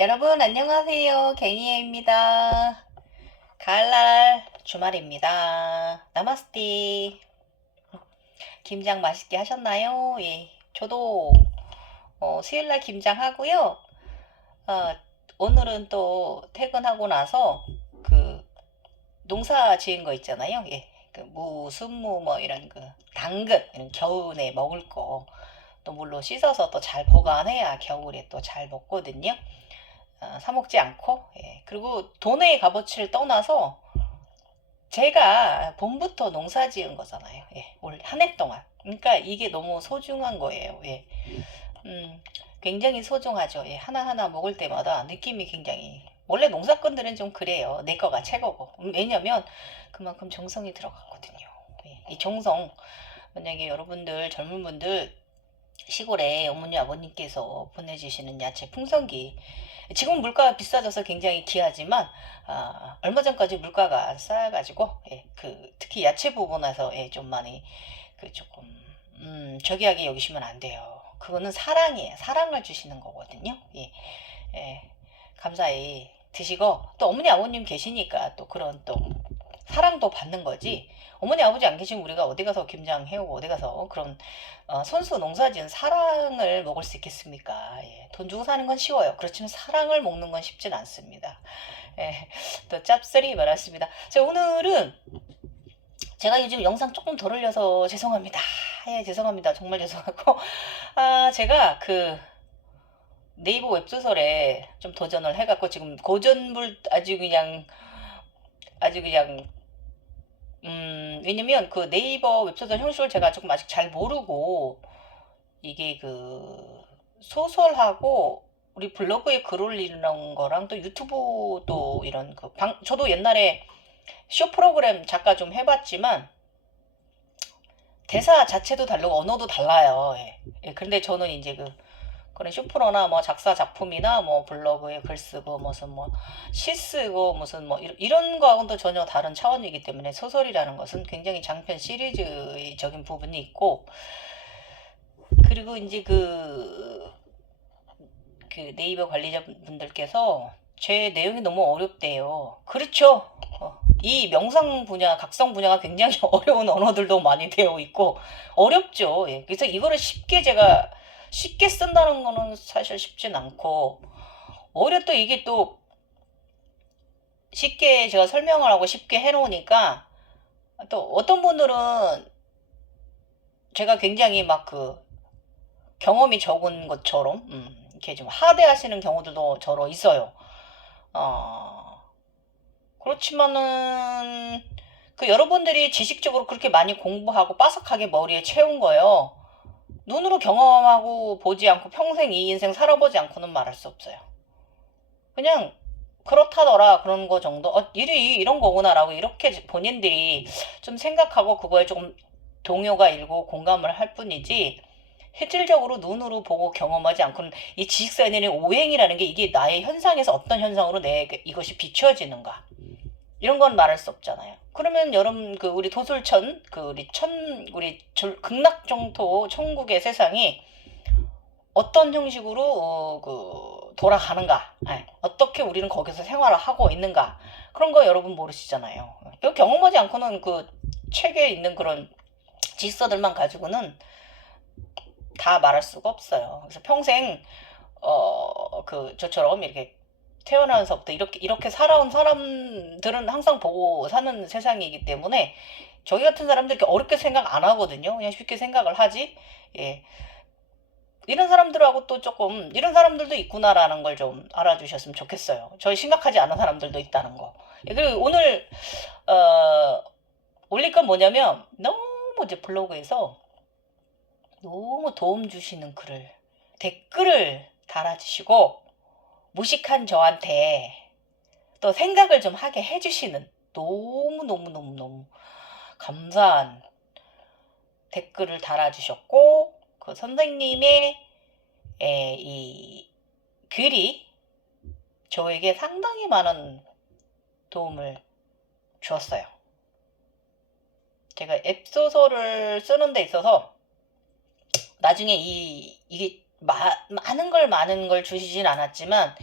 여러분 안녕하세요. 갱이에입니다. 가을날 주말입니다. 나마스테. 김장 맛있게 하셨나요? 예, 저도 수요일날 김장하고요. 어, 오늘은 또 퇴근하고 나서 그 농사 지은 거 있잖아요. 예, 그 무, 순무 뭐 이런 그 당근 이런 겨울에 먹을 거 또 물로 씻어서 또 잘 보관해야 겨울에 또 잘 먹거든요. 사 먹지 않고, 예. 그리고 돈의 값어치를 떠나서 제가 봄부터 농사 지은 거잖아요. 예. 올 한 해 동안. 그러니까 이게 너무 소중한 거예요. 예. 음, 굉장히 소중하죠. 예. 하나하나 먹을 때마다 느낌이 굉장히. 원래 농사꾼들은 좀 그래요. 내 거가 최고고. 왜냐면 그만큼 정성이 들어갔거든요. 예. 이 정성, 만약에 여러분들, 젊은 분들, 시골에 어머니 아버님께서 보내주시는 야채 풍성기, 지금 물가가 비싸져서 굉장히 귀하지만 얼마 전까지 물가가 싸가지고, 예, 그 특히 야채 부분에서, 예, 좀 많이 그 조금 저기하게 여기시면 안 돼요. 그거는 사랑이에요. 사랑을 주시는 거거든요. 예, 예, 감사히 드시고, 또 어머니 아버님 계시니까 또 그런 또 사랑도 받는 거지. 어머니 아버지 안 계시면 우리가 어디 가서 김장 해오고 어디 가서 그런 손수 농사지은 사랑을 먹을 수 있겠습니까? 예, 돈 주고 사는 건 쉬워요. 그렇지만 사랑을 먹는 건 쉽진 않습니다. 예, 또 짭쓸이 말았습니다. 자, 오늘은 제가 요즘 영상 조금 덜 올려서 죄송합니다. 예, 죄송합니다. 정말 죄송하고 제가 그 네이버 웹소설에 좀 도전을 해갖고 지금 고전물 아주 그냥 왜냐면 그 네이버 웹소설 형식을 제가 조금 아직 잘 모르고, 이게 그 소설하고 우리 블로그에 글 올리는 거랑 또 유튜브도 이런 저도 옛날에 쇼 프로그램 작가 좀 해봤지만 대사 자체도 다르고 언어도 달라요. 예. 예, 근데 저는 이제 그런 쇼프로나 뭐 작사 작품이나 뭐 블로그에 글 쓰고 무슨 뭐 시 쓰고 무슨 뭐 이런 거하고는 또 전혀 다른 차원이기 때문에 소설이라는 것은 굉장히 장편 시리즈적인 부분이 있고, 그리고 이제 그 네이버 관리자분들께서 제 내용이 너무 어렵대요. 그렇죠. 이 명상 분야, 각성 분야가 굉장히 어려운 언어들도 많이 되어 있고 어렵죠. 예. 그래서 이거를 쉽게 쓴다는 거는 사실 쉽진 않고, 오히려 또 이게 또 쉽게 제가 설명을 하고 쉽게 해놓으니까 또 어떤 분들은 제가 굉장히 막 경험이 적은 것처럼 이렇게 좀 하대하시는 경우들도 저로 있어요. 어, 그렇지만은 여러분들이 지식적으로 그렇게 많이 공부하고 빠삭하게 머리에 채운 거예요. 눈으로 경험하고 보지 않고 평생 이 인생 살아보지 않고는 말할 수 없어요. 그냥 그렇다더라 그런 거 정도. 일이 이런 거구나라고 이렇게 본인들이 좀 생각하고 그거에 조금 동요가 일고 공감을 할 뿐이지, 실질적으로 눈으로 보고 경험하지 않고는 이 지식사회의 오행이라는 게 이게 나의 현상에서 어떤 현상으로 이것이 비추어지는가, 이런 건 말할 수 없잖아요. 그러면 여러분 우리 도솔천 우리 극락정토 천국의 세상이 어떤 형식으로 돌아가는가, 어떻게 우리는 거기서 생활을 하고 있는가, 그런 거 여러분 모르시잖아요. 이거 경험하지 않고는 책에 있는 그런 지식서들만 가지고는 다 말할 수가 없어요. 그래서 평생 저처럼 이렇게 태어나서부터 이렇게 살아온 사람들은 항상 보고 사는 세상이기 때문에 저희 같은 사람들 이렇게 어렵게 생각 안 하거든요. 그냥 쉽게 생각을 하지. 예. 이런 사람들하고 또 조금 이런 사람들도 있구나라는 걸 좀 알아주셨으면 좋겠어요. 저희 심각하지 않은 사람들도 있다는 거. 예, 그리고 오늘 올릴 건 뭐냐면, 너무 이제 블로그에서 너무 도움 주시는 댓글을 달아주시고 무식한 저한테 또 생각을 좀 하게 해주시는, 너무너무너무너무 감사한 댓글을 달아주셨고, 그 선생님의 이 글이 저에게 상당히 많은 도움을 주었어요. 제가 앱소설을 쓰는 데 있어서 나중에 이게 많은 걸 주시진 않았지만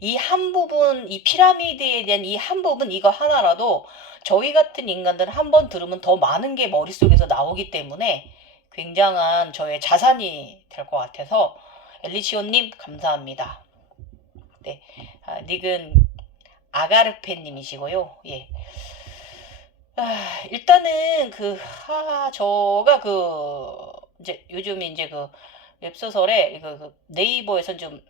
이 한 부분, 이 피라미드에 대한 이 한 부분, 이거 하나라도 저희 같은 인간들은 한 번 들으면 더 많은 게 머릿속에서 나오기 때문에 굉장한 저의 자산이 될 것 같아서 엘리시오님 감사합니다. 네, 닉은 아가르페님이시고요. 예. 일단은 저가 이제 요즘 이제 웹소설에 네이버에선 좀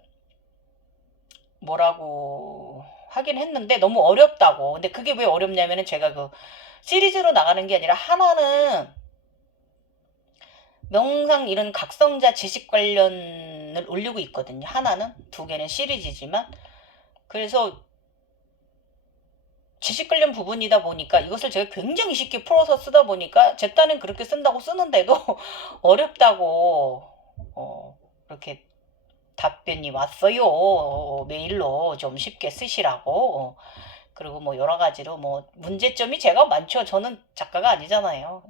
뭐라고 하긴 했는데 너무 어렵다고. 근데 그게 왜 어렵냐면은 제가 시리즈로 나가는 게 아니라 하나는 명상 이런 각성자 지식 관련을 올리고 있거든요. 하나는, 두 개는 시리즈지만. 그래서 지식 관련 부분이다 보니까 이것을 제가 굉장히 쉽게 풀어서 쓰다 보니까 제 딴엔 그렇게 쓴다고 쓰는데도 어렵다고 그렇게 답변이 왔어요. 메일로 좀 쉽게 쓰시라고. 그리고 뭐 여러 가지로 뭐 문제점이 제가 많죠. 저는 작가가 아니잖아요.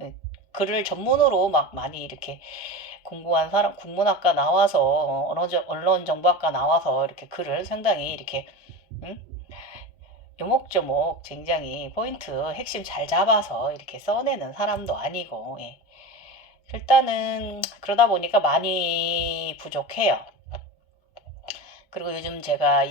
글을 전문으로 막 많이 이렇게 공부한 사람, 국문학과 나와서 언론정보학과 나와서 이렇게 글을 상당히 이렇게 응? 요목조목 굉장히 포인트 핵심 잘 잡아서 이렇게 써내는 사람도 아니고, 예. 일단은 그러다 보니까 많이 부족해요. 그리고 요즘 제가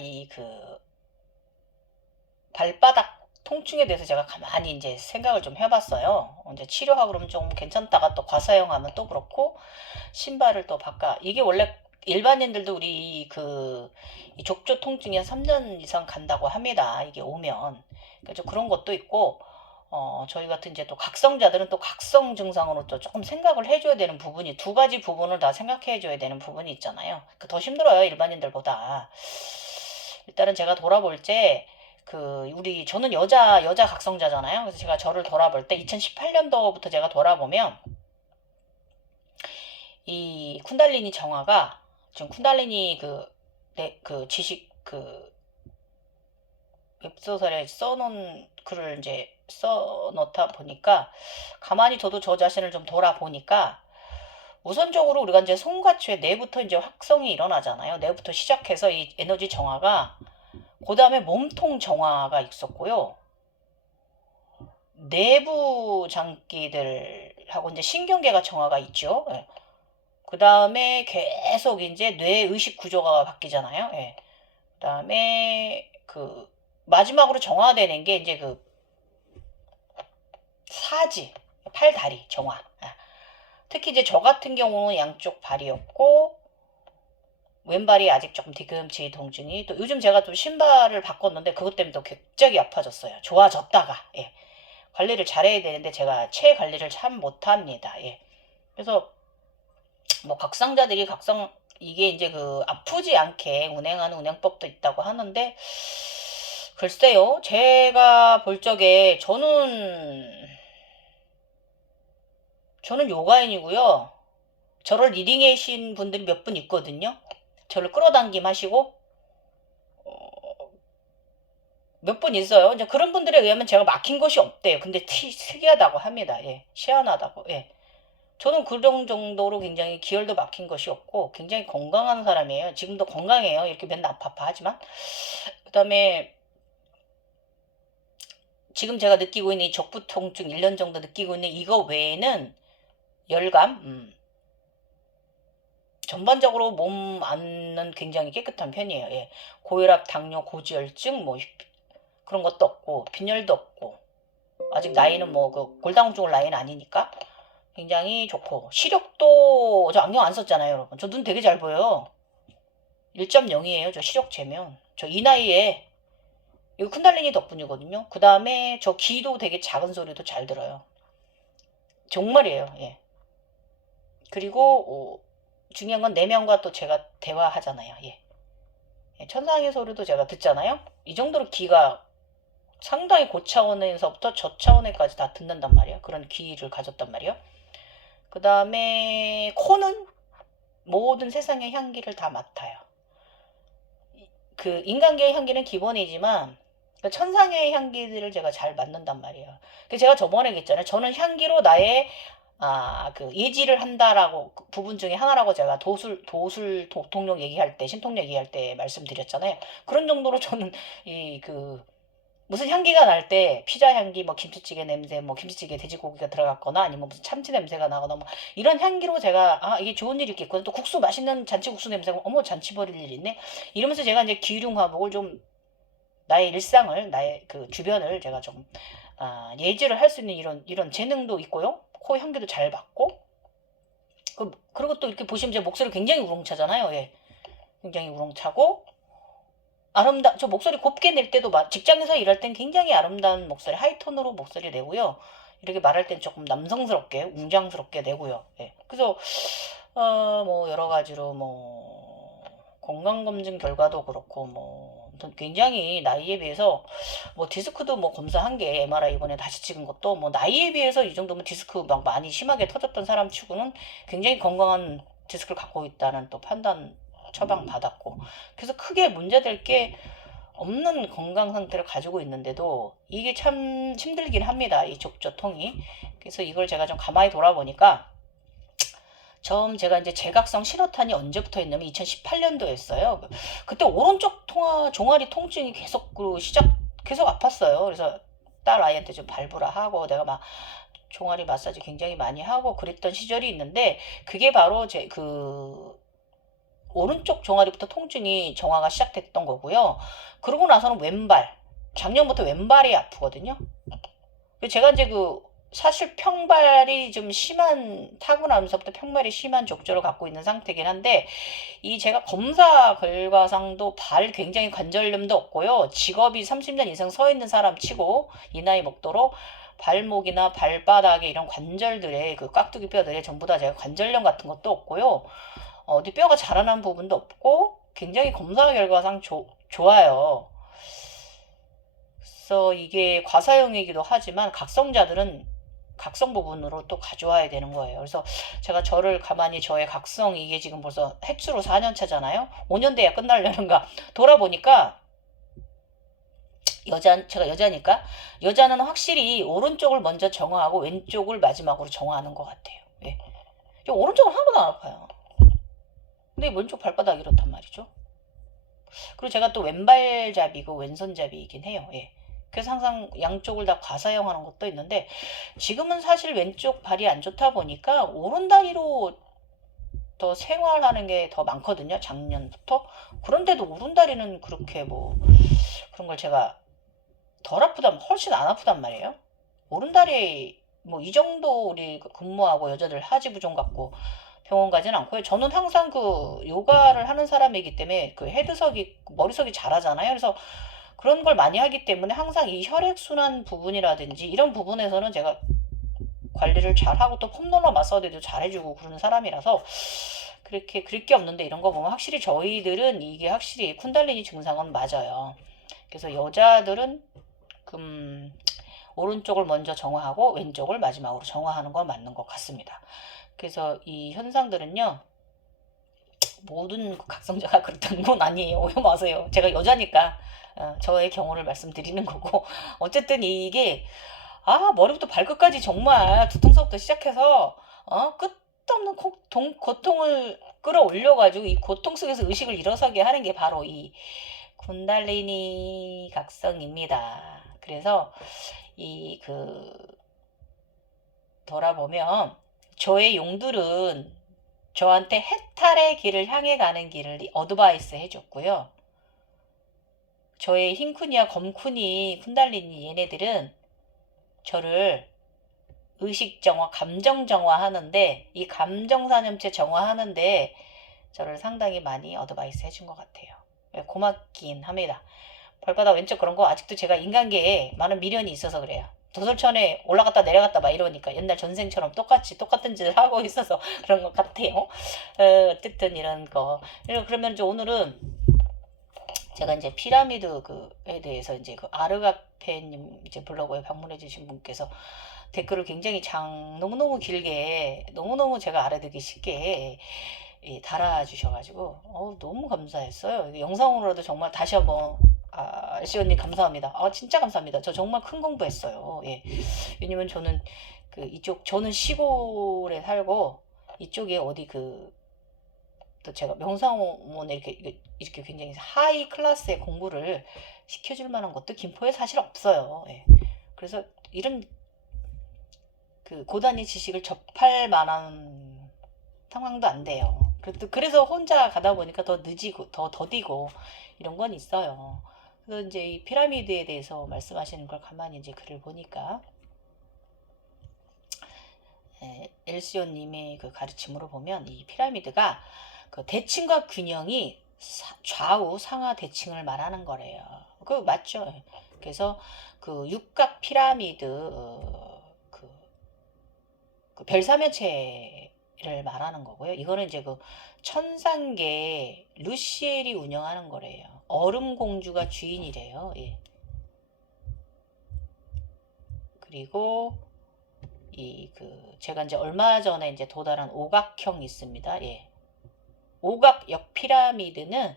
발바닥 통증에 대해서 제가 가만히 이제 생각을 좀 해봤어요. 이제 치료하고 그러면 좀 괜찮다가 또 과사용하면 또 그렇고, 신발을 또 이게 원래 일반인들도 우리 이 족저 통증이 한 3년 이상 간다고 합니다. 이게 오면. 그래서 그런 것도 있고, 저희 같은 이제 또 각성자들은 또 각성 증상으로 또 조금 생각을 해줘야 되는 부분이, 두 가지 부분을 다 생각해줘야 되는 부분이 있잖아요. 더 힘들어요, 일반인들보다. 일단은 제가 돌아볼 때, 저는 여자 각성자잖아요. 그래서 제가 저를 돌아볼 때 2018년도부터 제가 돌아보면, 이 쿤달리니 정화가 지금 쿤달리니 지식 웹소설에 써놓은 글을 이제 써놓다 보니까 가만히 저도 저 자신을 좀 돌아보니까 우선적으로 우리가 이제 손과추에 뇌부터 이제 확성이 일어나잖아요. 뇌부터 시작해서 이 에너지 정화가, 그 다음에 몸통 정화가 있었고요. 내부 장기들하고 이제 신경계가 정화가 있죠. 예. 그 다음에 계속 이제 뇌 의식 구조가 바뀌잖아요. 예. 그 다음에 마지막으로 정화되는 게 이제 사지, 팔다리 정화. 특히 이제 저 같은 경우는 양쪽 발이었고, 왼발이 아직 조금 뒤꿈치 통증이, 또 요즘 제가 또 신발을 바꿨는데 그것 때문에 또 굉장히 아파졌어요. 좋아졌다가, 예. 관리를 잘해야 되는데 제가 체 관리를 참 못합니다. 예. 그래서 뭐 이게 이제 아프지 않게 운행하는 운행법도 있다고 하는데, 글쎄요, 제가 볼 적에 저는 요가인이고요. 저를 리딩해 신 분들이 몇 분 있거든요. 저를 끌어당김 하시고 몇 분 있어요. 이제 그런 분들에 의하면 제가 막힌 것이 없대요. 근데 특이하다고 합니다. 예, 희한하다고. 예. 저는 그런 정도로 굉장히 기혈도 막힌 것이 없고 굉장히 건강한 사람이에요. 지금도 건강해요. 이렇게 맨날 아파하지만. 그 다음에 지금 제가 느끼고 있는 이 족부 통증 1년 정도 느끼고 있는 이거 외에는 열감, 전반적으로 몸 안은 굉장히 깨끗한 편이에요. 예. 고혈압, 당뇨, 고지혈증 뭐 그런 것도 없고 빈혈도 없고, 아직 나이는 뭐 골다공증 나이는 아니니까 굉장히 좋고, 시력도 저 안경 안 썼잖아요, 여러분. 저 눈 되게 잘 보여요. 1.0이에요. 저 시력 재면. 저 이 나이에 이거 쿤달리니 덕분이거든요. 그 다음에 저 귀도 되게 작은 소리도 잘 들어요. 정말이에요. 예. 그리고 중요한 건 4명과 또 제가 대화하잖아요. 예. 예, 천상의 소리도 제가 듣잖아요. 이 정도로 귀가 상당히 고차원에서부터 저차원에까지 다 듣는단 말이에요. 그런 귀를 가졌단 말이에요. 그 다음에 코는 모든 세상의 향기를 다 맡아요. 인간계의 향기는 기본이지만 천상의 향기들을 제가 잘 맡는단 말이에요. 제가 저번에 얘기했잖아요. 저는 향기로 나의 그 예지를 한다라고 그 부분 중에 하나라고 제가 도통령 얘기할 때, 신통령 얘기할 때 말씀드렸잖아요. 그런 정도로 저는 무슨 향기가 날 때 피자 향기, 뭐 김치찌개 냄새, 뭐 김치찌개 돼지고기가 들어갔거나 아니면 무슨 참치 냄새가 나거나 뭐 이런 향기로 제가 이게 좋은 일이 있겠구나. 또 국수 맛있는 잔치국수 냄새가 어머 잔치 벌일 일이 있네. 이러면서 제가 이제 기륭화복을 좀 나의 일상을 나의 그 주변을 제가 좀 예지를 할 수 있는 이런 재능도 있고요. 코 향기도 잘 받고 그리고 또 이렇게 보시면 제 목소리 굉장히 우렁차잖아요. 예. 굉장히 우렁차고 저 목소리 곱게 낼 때도 직장에서 일할 땐 굉장히 아름다운 목소리, 하이톤으로 목소리 내고요. 이렇게 말할 땐 조금 남성스럽게, 웅장스럽게 내고요. 예. 그래서, 뭐, 여러 가지로 뭐, 건강검진 결과도 그렇고, 뭐, 굉장히 나이에 비해서, 뭐, 디스크도 뭐, 검사한 게 MRI 이번에 다시 찍은 것도, 뭐, 나이에 비해서 이 정도면 디스크 막 많이 심하게 터졌던 사람 치고는 굉장히 건강한 디스크를 갖고 있다는 또 판단 처방 받았고, 그래서 크게 문제될 게 없는 건강 상태를 가지고 있는데도 이게 참 힘들긴 합니다. 이 족저통이. 그래서 이걸 제가 좀 가만히 돌아보니까 처음 제가 이제 제각성 신호탄이 언제부터 했냐면 2018년도였어요. 그때 오른쪽 종아리 통증이 계속 계속 아팠어요. 그래서 딸 아이한테 좀 밟으라 하고 내가 막 종아리 마사지 굉장히 많이 하고 그랬던 시절이 있는데 그게 바로 오른쪽 종아리부터 통증이 정화가 시작됐던 거고요. 그러고 나서는 작년부터 왼발이 아프거든요. 제가 이제 사실 평발이 좀 타고나면서부터 평발이 심한 족저를 갖고 있는 상태긴 한데, 제가 검사 결과상도 굉장히 관절염도 없고요. 직업이 30년 이상 서 있는 사람 치고, 이 나이 먹도록 발목이나 발바닥에 이런 관절들의 깍두기 뼈들에 전부 다 제가 관절염 같은 것도 없고요. 어디 뼈가 자라난 부분도 없고 굉장히 검사 결과상 좋아요. 그래서 이게 과사형이기도 하지만 각성자들은 각성 부분으로 또 가져와야 되는 거예요. 그래서 제가 가만히 저의 각성 이게 지금 벌써 횟수로 4년 차잖아요. 5년 돼야 끝나려는가 돌아보니까 제가 여자니까 여자는 확실히 오른쪽을 먼저 정화하고 왼쪽을 마지막으로 정화하는 것 같아요. 예. 오른쪽은 하나도 안 아파요. 근데 왼쪽 발바닥 이렇단 말이죠. 그리고 제가 또 왼발잡이고 왼손잡이이긴 해요. 예. 그래서 항상 양쪽을 다 과사용하는 것도 있는데 지금은 사실 왼쪽 발이 안 좋다 보니까 오른다리로 더 생활하는 게 더 많거든요. 작년부터. 그런데도 오른다리는 그렇게 뭐 그런 걸 제가 훨씬 안 아프단 말이에요. 오른다리 뭐 이 정도 우리 근무하고 여자들 하지부종 같고 병원 가지는 않고요. 저는 항상 요가를 하는 사람이기 때문에 머리석이 잘하잖아요. 그래서 그런 걸 많이 하기 때문에 항상 이 혈액순환 부분이라든지 이런 부분에서는 제가 관리를 잘하고 또 폼롤러 마사지도 잘해주고 그러는 사람이라서 그렇게 그럴 게 없는데 이런 거 보면 확실히 저희들은 이게 확실히 쿤달리니 증상은 맞아요. 그래서 여자들은 오른쪽을 먼저 정화하고 왼쪽을 마지막으로 정화하는 건 맞는 것 같습니다. 그래서 이 현상들은요, 모든 각성자가 그렇다는 건 아니에요. 오해 마세요. 제가 여자니까 저의 경우를 말씀드리는 거고 어쨌든 이게 머리부터 발끝까지 정말 두통서부터 시작해서 끝없는 고통을 끌어올려가지고 이 고통 속에서 의식을 일어서게 하는 게 바로 이 군달리니 각성입니다. 그래서 돌아보면 저의 용들은 저한테 해탈의 길을 향해 가는 길을 어드바이스 해줬고요. 저의 흰쿤이와 검쿤이 쿤달리니 얘네들은 저를 의식 정화, 감정 정화 하는데 이 감정 사념체 정화 하는데 저를 상당히 많이 어드바이스 해준 것 같아요. 고맙긴 합니다. 발바닥 왼쪽 그런 거 아직도 제가 인간계에 많은 미련이 있어서 그래요. 도솔천에 올라갔다 내려갔다 막 이러니까 옛날 전생처럼 똑같은 짓을 하고 있어서 그런 것 같아요. 어쨌든 이런 거. 그러면 이제 오늘은 제가 이제 피라미드에 대해서 이제 아르가페님 이제 블로그에 방문해주신 분께서 댓글을 굉장히 너무너무 길게 너무너무 제가 알아듣기 쉽게 달아주셔가지고 너무 감사했어요. 영상으로라도 정말 다시 한번 시원님 감사합니다. 진짜 감사합니다. 저 정말 큰 공부했어요. 예. 왜냐면 저는 그 이쪽 저는 시골에 살고 이쪽에 어디 또 제가 명상원에 이렇게 굉장히 하이 클래스의 공부를 시켜줄 만한 것도 김포에 사실 없어요. 예. 그래서 이런 그 고단위 지식을 접할 만한 상황도 안 돼요. 그래서 혼자 가다 보니까 더 늦이고 더 더디고 이런 건 있어요. 그래서 이제 이 피라미드에 대해서 말씀하시는 걸 가만히 이제 글을 보니까 엘시오님의 그 가르침으로 보면 이 피라미드가 그 대칭과 균형이 좌우 상하 대칭을 말하는 거래요. 그 맞죠? 그래서 그 육각 피라미드 그 별사면체를 말하는 거고요. 이거는 이제 그 천상계 루시엘이 운영하는 거래요. 얼음 공주가 주인이래요. 예. 그리고 제가 이제 얼마 전에 이제 도달한 오각형이 있습니다. 예. 오각역 피라미드는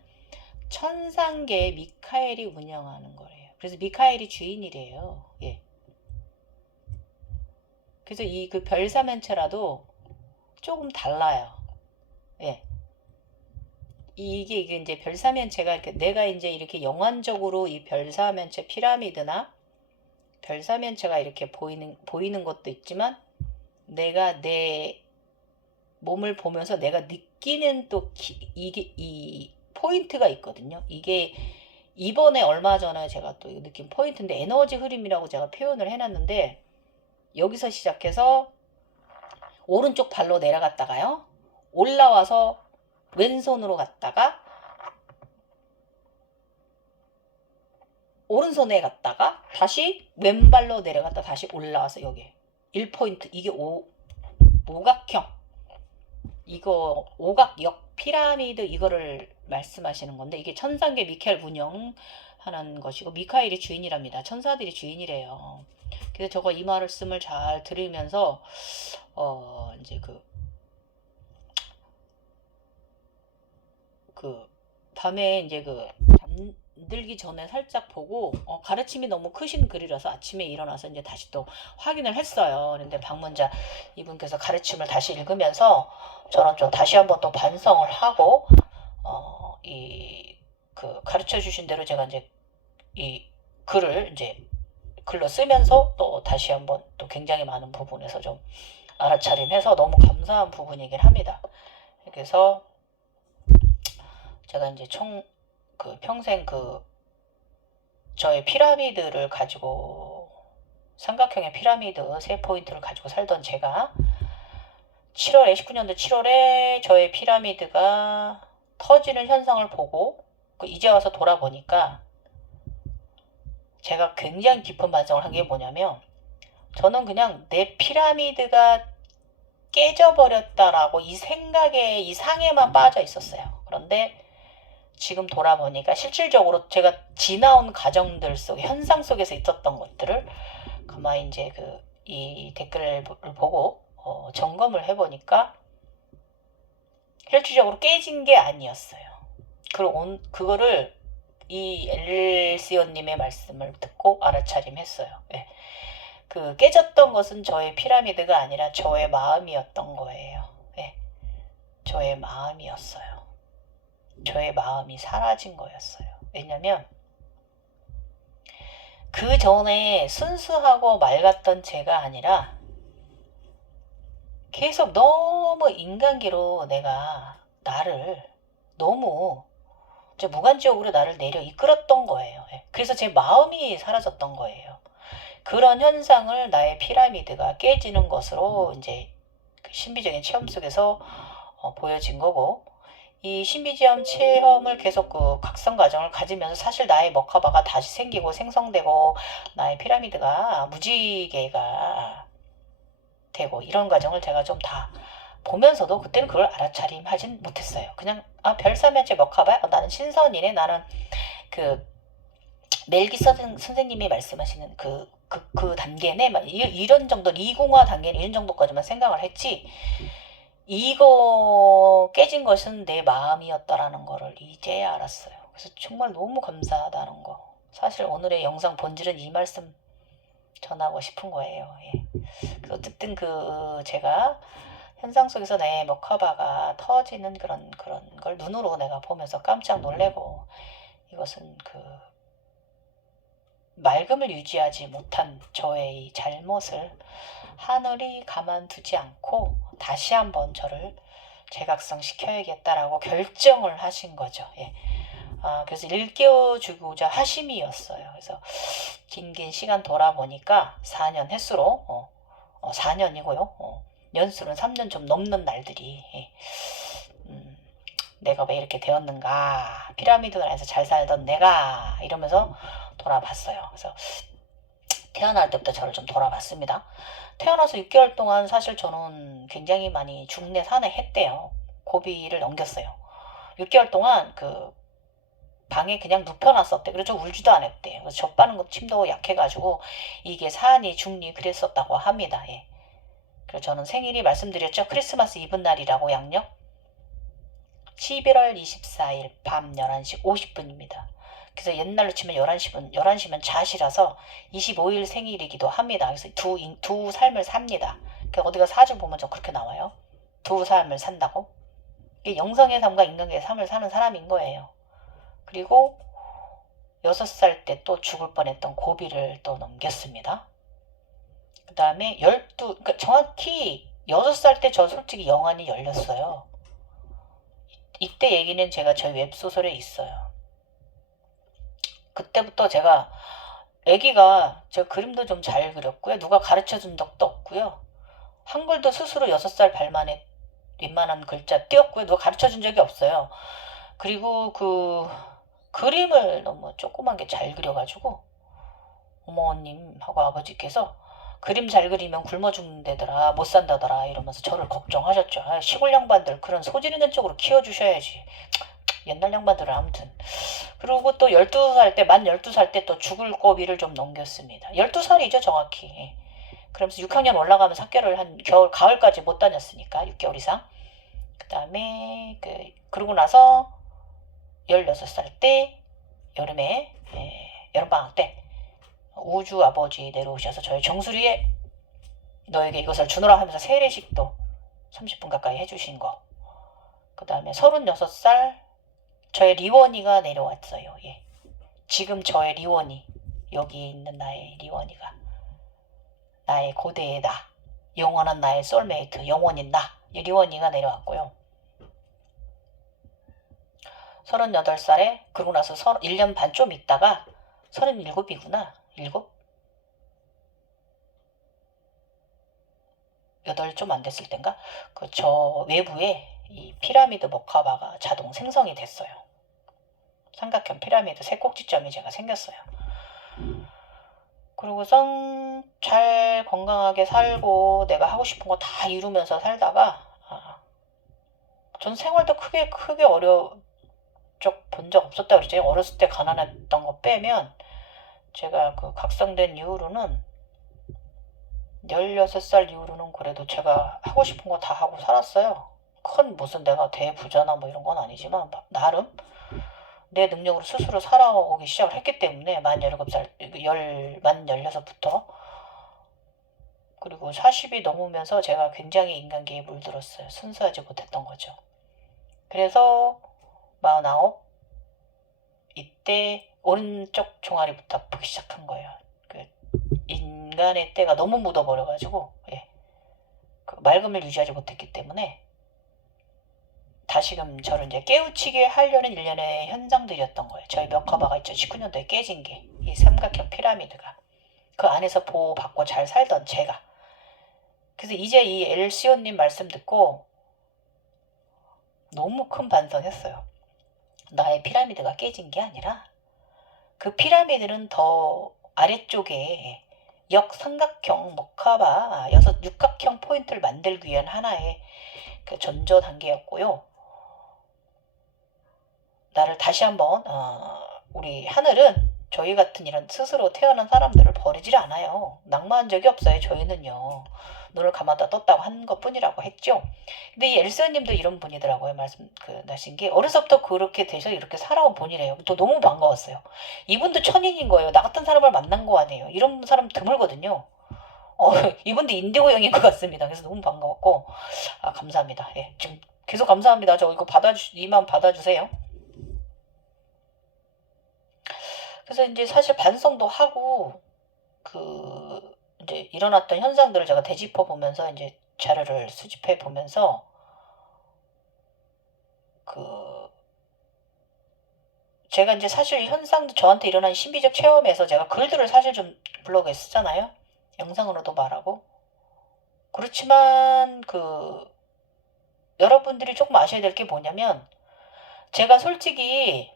천상계 미카엘이 운영하는 거래요. 그래서 미카엘이 주인이래요. 예. 그래서 이 그 별사면체라도 조금 달라요. 예. 이게 이제 별사면체가 이렇게 내가 이제 이렇게 영환적으로 이 별사면체 피라미드나 별사면체가 이렇게 보이는 것도 있지만 내가 내 몸을 보면서 내가 느끼는 또 이게 이 포인트가 있거든요. 이게 이번에 얼마 전에 제가 또 느낀 포인트인데 에너지 흐름이라고 제가 표현을 해놨는데 여기서 시작해서 오른쪽 발로 내려갔다가요. 올라와서 왼손으로 갔다가 오른손에 갔다가 다시 왼발로 내려갔다 다시 올라와서 여기 1포인트 이게 오각형 이거 오각역 피라미드 이거를 말씀하시는 건데 이게 천상계 미카엘 운영하는 것이고 미카엘이 주인이랍니다. 천사들이 주인이래요. 그래서 저거 이 말씀을 잘 들으면서 이제 밤에 이제 잠들기 전에 살짝 보고 가르침이 너무 크신 글이라서 아침에 일어나서 이제 다시 또 확인을 했어요. 그런데 방문자 이분께서 가르침을 다시 읽으면서 저는 좀 다시 한번 또 반성을 하고 가르쳐 주신 대로 제가 이제 이 글을 이제 글로 쓰면서 또 다시 한번 또 굉장히 많은 부분에서 좀 알아차림해서 너무 감사한 부분이긴 합니다. 그래서 제가 이제 평생 저의 피라미드를 가지고 삼각형의 피라미드 3포인트를 가지고 살던 제가 19년도 7월에 저의 피라미드가 터지는 현상을 보고 이제 와서 돌아보니까 제가 굉장히 깊은 반성을 한 게 뭐냐면 저는 그냥 내 피라미드가 깨져버렸다라고 이 생각에 이 상에만 빠져 있었어요. 그런데 지금 돌아보니까 실질적으로 제가 지나온 과정들 속에 현상 속에서 있었던 것들을 가만히 이제 이 댓글을 보고 점검을 해보니까 실질적으로 깨진 게 아니었어요. 그거를 이 엘시오님의 말씀을 듣고 알아차림했어요. 네. 깨졌던 것은 저의 피라미드가 아니라 저의 마음이었던 거예요. 네. 저의 마음이었어요. 저의 마음이 사라진 거였어요. 왜냐면 그 전에 순수하고 맑았던 제가 아니라 계속 너무 인간계로 내가 나를 너무 무간지옥으로 나를 내려 이끌었던 거예요. 그래서 제 마음이 사라졌던 거예요. 그런 현상을 나의 피라미드가 깨지는 것으로 이제 신비적인 체험 속에서 보여진 거고 이 신비지엄 체험을 계속 각성 과정을 가지면서 사실 나의 머카바가 다시 생기고 생성되고 나의 피라미드가 무지개가 되고 이런 과정을 제가 좀 다 보면서도 그때는 그걸 알아차림하진 못했어요. 그냥 별사면체 머카바 나는 신선이네. 나는 멜기 선생님이 말씀하시는 그 단계네. 이런 정도 이공화 단계는 이런 정도까지만 생각을 했지. 이거 깨진 것은 내 마음이었다라는 거를 이제 알았어요. 그래서 정말 너무 감사하다는 거. 사실 오늘의 영상 본질은 이 말씀 전하고 싶은 거예요. 예. 어쨌든 제가 현상 속에서 내 머카바가 터지는 그런 걸 눈으로 내가 보면서 깜짝 놀래고, 이것은 맑음을 유지하지 못한 저의 이 잘못을 하늘이 가만두지 않고 다시 한번 저를 재각성시켜야겠다라고 결정을 하신 거죠. 예. 그래서 일깨워주고자 하심이었어요. 그래서 긴 시간 돌아보니까 4년 횟수로 4년이고요. 연수는 3년 좀 넘는 날들이, 예. 내가 왜 이렇게 되었는가, 피라미드 안에서 잘 살던 내가, 이러면서 돌아봤어요. 그래서 태어날 때부터 저를 좀 돌아봤습니다. 태어나서 6개월 동안 사실 저는 굉장히 많이 중내 산에 했대요. 고비를 넘겼어요. 6개월 동안 방에 그냥 눕혀놨었대. 그래서 울지도 않았대. 그래서 젖바는 것 침도 약해가지고 이게 산이 중리 그랬었다고 합니다. 예. 그래서 저는 생일이 말씀드렸죠. 크리스마스 이브 날이라고 양력 11월 24일 밤 11시 50분입니다. 그래서 옛날로 치면 11시면 자시라서 25일 생일이기도 합니다. 그래서 두 삶을 삽니다. 그러니까 어디가 사주 보면 좀 그렇게 나와요. 두 삶을 산다고. 이게 영성의 삶과 인간계의 삶을 사는 사람인 거예요. 그리고 6살 때 또 죽을 뻔했던 고비를 또 넘겼습니다. 그 다음에 그러니까 정확히 6살 때 저 솔직히 영안이 열렸어요. 이때 얘기는 제가 저희 웹소설에 있어요. 그때부터 제가 애기가 저 그림도 좀 잘 그렸고요. 누가 가르쳐준 적도 없고요. 한글도 스스로 6살 발만에 웬만한 글자 띄었고요. 누가 가르쳐준 적이 없어요. 그리고 그림을 너무 조그만 게 잘 그려가지고 어머님하고 아버지께서 그림 잘 그리면 굶어 죽는다더라, 못 산다더라 이러면서 저를 걱정하셨죠. 시골 양반들 그런 소질 있는 쪽으로 키워주셔야지. 옛날 양반들은 아무튼. 그리고 또 12살 때, 만 12살 때 또 죽을 고비를 좀 넘겼습니다. 12살이죠 정확히. 그러면서 6학년 올라가면서 학교를 한 가을까지 못 다녔으니까 6개월 이상. 그 다음에 그러고 나서 16살 때 여름에 여름방학 때 우주 아버지 내려오셔서 저희 정수리에 너에게 이것을 주노라 하면서 세례식도 30분 가까이 해주신 거. 그 다음에 36살 저의 리원이가 내려왔어요. 예. 지금 저의 리원이, 여기 있는 나의 리원이가, 나의 고대의 나, 영원한 나의 소울메이트, 영원인 나, 이 리원이가 내려왔고요. 38살에 그러고 나서 1년 반 좀 있다가 37이구나. 7? 8 좀 안 됐을 땐가? 저 외부에 이 피라미드 머카바가 자동 생성이 됐어요. 삼각형 피라미드 세 꼭지점이 제가 생겼어요. 그러고선 잘 건강하게 살고 내가 하고 싶은 거 다 이루면서 살다가 전 생활도 크게 본 적 없었다 그랬죠. 어렸을 때 가난했던 거 빼면 제가 각성된 이후로는 16살 이후로는 그래도 제가 하고 싶은 거 다 하고 살았어요. 큰 무슨 내가 대부자나 뭐 이런 건 아니지만 나름 내 능력으로 스스로 살아오기 시작을 했기 때문에 만 16부터 그리고 40이 넘으면서 제가 굉장히 인간계에 물들었어요. 순수하지 못했던 거죠. 그래서 49 이때 오른쪽 종아리부터 아프기 시작한 거예요. 인간의 때가 너무 묻어버려가지고 맑음을 유지하지 못했기 때문에 다시금 저를 이제 깨우치게 하려는 일련의 현상들이었던 거예요. 저희 머카바가 2019년도에 깨진 게 이 삼각형 피라미드가 그 안에서 보호받고 잘 살던 제가. 그래서 이제 이 엘시오님 말씀 듣고 너무 큰 반성했어요. 나의 피라미드가 깨진 게 아니라 그 피라미드는 더 아래쪽에 역삼각형 머카바 6각형 포인트를 만들기 위한 하나의 전조 단계였고요. 나를 다시 한번 우리 하늘은 저희 같은 이런 스스로 태어난 사람들을 버리질 않아요. 낙마한 적이 없어요. 저희는요. 눈을 감았다 떴다고 한 것뿐이라고 했죠. 근데 이 엘스님도 이런 분이더라고요. 나신 게 어려서부터 그렇게 돼서 이렇게 살아온 분이래요. 또 너무 반가웠어요. 이분도 천인인 거예요. 나 같은 사람을 만난 거 아니에요. 이런 사람 드물거든요. 어, 이분도 인디고형인 것 같습니다. 그래서 너무 반가웠고, 아, 감사합니다. 예, 지금 계속 감사합니다. 저 이거 이만 받아주세요. 그래서 이제 사실 반성도 하고, 이제 일어났던 현상들을 제가 되짚어 보면서 이제 자료를 수집해 보면서, 제가 이제 사실 현상도 저한테 일어난 신비적 체험에서 제가 글들을 사실 좀 블로그에 쓰잖아요. 영상으로도 말하고. 그렇지만, 여러분들이 조금 아셔야 될 게 뭐냐면, 제가 솔직히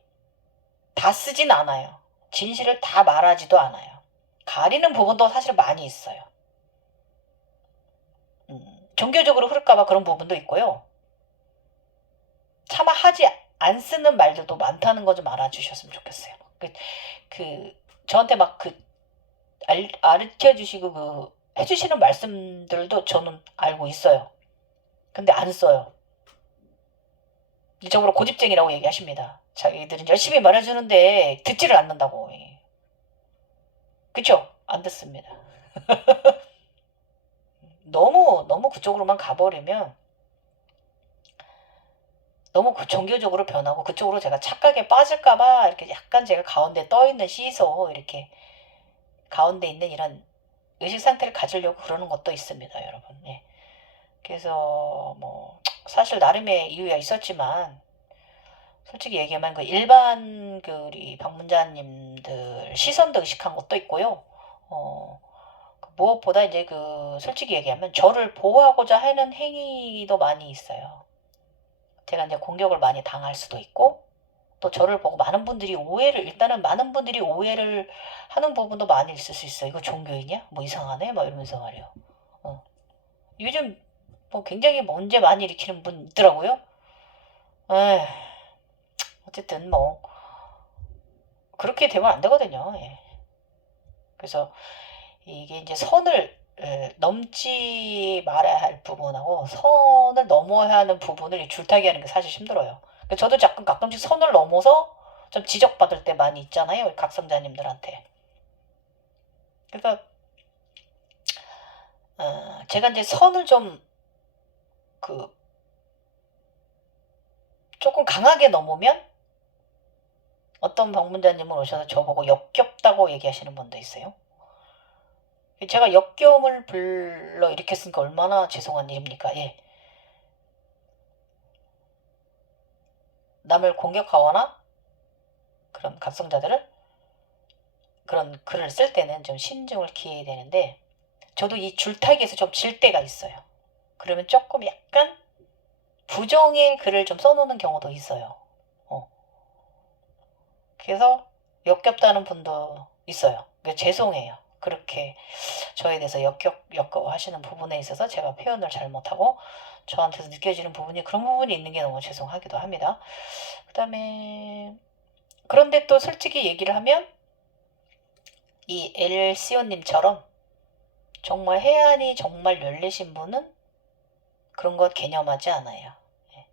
다 쓰진 않아요. 진실을 다 말하지도 않아요. 가리는 부분도 사실 많이 있어요. 종교적으로 흐를까봐 그런 부분도 있고요. 차마 하지 안 쓰는 말들도 많다는 거 좀 알아주셨으면 좋겠어요. 저한테 막 가르쳐 주시고 해주시는 말씀들도 저는 알고 있어요. 근데 안 써요. 일적으로 고집쟁이라고 얘기하십니다. 자기들은 열심히 말해주는데 듣지를 않는다고. 그쵸? 안 듣습니다. 너무 그쪽으로만 가버리면 너무 종교적으로 변하고 그쪽으로 제가 착각에 빠질까봐 이렇게 약간 제가 가운데 떠있는 시소 이렇게 가운데 있는 이런 의식 상태를 가지려고 그러는 것도 있습니다, 여러분. 예. 그래서 뭐 사실 나름의 이유가 있었지만 솔직히 얘기하면 일반 우리 방문자님들 시선도 의식한 것도 있고요. 무엇보다 이제 솔직히 얘기하면 저를 보호하고자 하는 행위도 많이 있어요. 제가 이제 공격을 많이 당할 수도 있고 또 저를 보고 일단은 많은 분들이 오해를 하는 부분도 많이 있을 수 있어요. 이거 종교이냐? 뭐 이상하네? 막 이러면서 말이에요. 요즘 뭐 굉장히 문제 많이 일으키는 분 있더라고요. 에휴, 어쨌든 뭐 그렇게 되면 안 되거든요. 예. 그래서 이게 이제 선을 넘지 말아야 할 부분하고 선을 넘어야 하는 부분을 줄타기 하는 게 사실 힘들어요. 저도 가끔씩 선을 넘어서 좀 지적받을 때 많이 있잖아요. 각성자님들한테. 그러니까 제가 이제 선을 좀 조금 강하게 넘으면 어떤 방문자님은 오셔서 저보고 역겹다고 얘기하시는 분도 있어요. 제가 역겨움을 불러 일으켰으니까 얼마나 죄송한 일입니까? 예. 남을 공격하거나 그런 각성자들을 그런 글을 쓸 때는 좀 신중을 기해야 되는데 저도 이 줄타기에서 좀 질 때가 있어요. 그러면 조금 약간 부정의 글을 좀 써놓는 경우도 있어요. 그래서 역겹다는 분도 있어요. 죄송해요. 그렇게 저에 대해서 역겨워하시는 부분에 있어서 제가 표현을 잘못하고 저한테서 느껴지는 부분이 그런 부분이 있는 게 너무 죄송하기도 합니다. 그 다음에 그런데 또 솔직히 얘기를 하면 이 엘시오님처럼 정말 해안이 정말 열리신 분은 그런 것 개념하지 않아요. 예.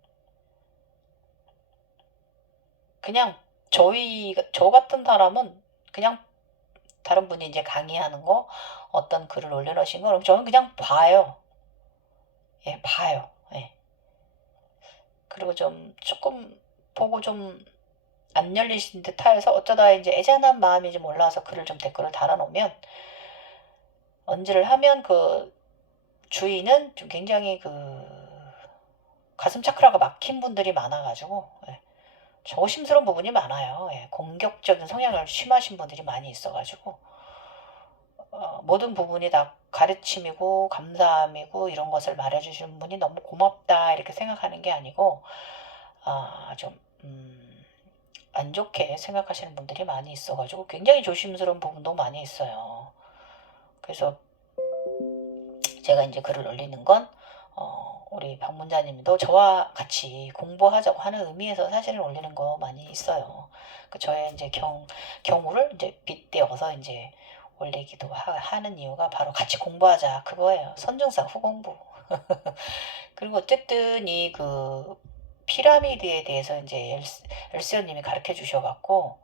그냥 저 같은 사람은 그냥 다른 분이 이제 강의하는 거 어떤 글을 올려놓으신 거 그럼 저는 그냥 봐요. 예, 봐요. 예. 그리고 좀 조금 보고 좀 안 열리신 듯 하여서 어쩌다 이제 애잔한 마음이 좀 올라와서 댓글을 달아놓으면 언지를 하면 주위는 좀 굉장히 가슴 차크라가 막힌 분들이 많아가지고 예. 조심스러운 부분이 많아요. 예. 공격적인 성향을 심하신 분들이 많이 있어가지고 모든 부분이 다 가르침이고 감사함이고 이런 것을 말해주시는 분이 너무 고맙다 이렇게 생각하는 게 아니고 좀 안 좋게 생각하시는 분들이 많이 있어가지고 굉장히 조심스러운 부분도 많이 있어요. 그래서 제가 이제 글을 올리는 건 우리 방문자님도 저와 같이 공부하자고 하는 의미에서 사진을 올리는 거 많이 있어요. 그 저의 이제 경우를 이제 빗대어서 이제 올리기도 하는 이유가 바로 같이 공부하자 그거예요. 선증상 후공부. 그리고 어쨌든 이 그 피라미드에 대해서 이제 엘스님이 가르쳐 주셔갖고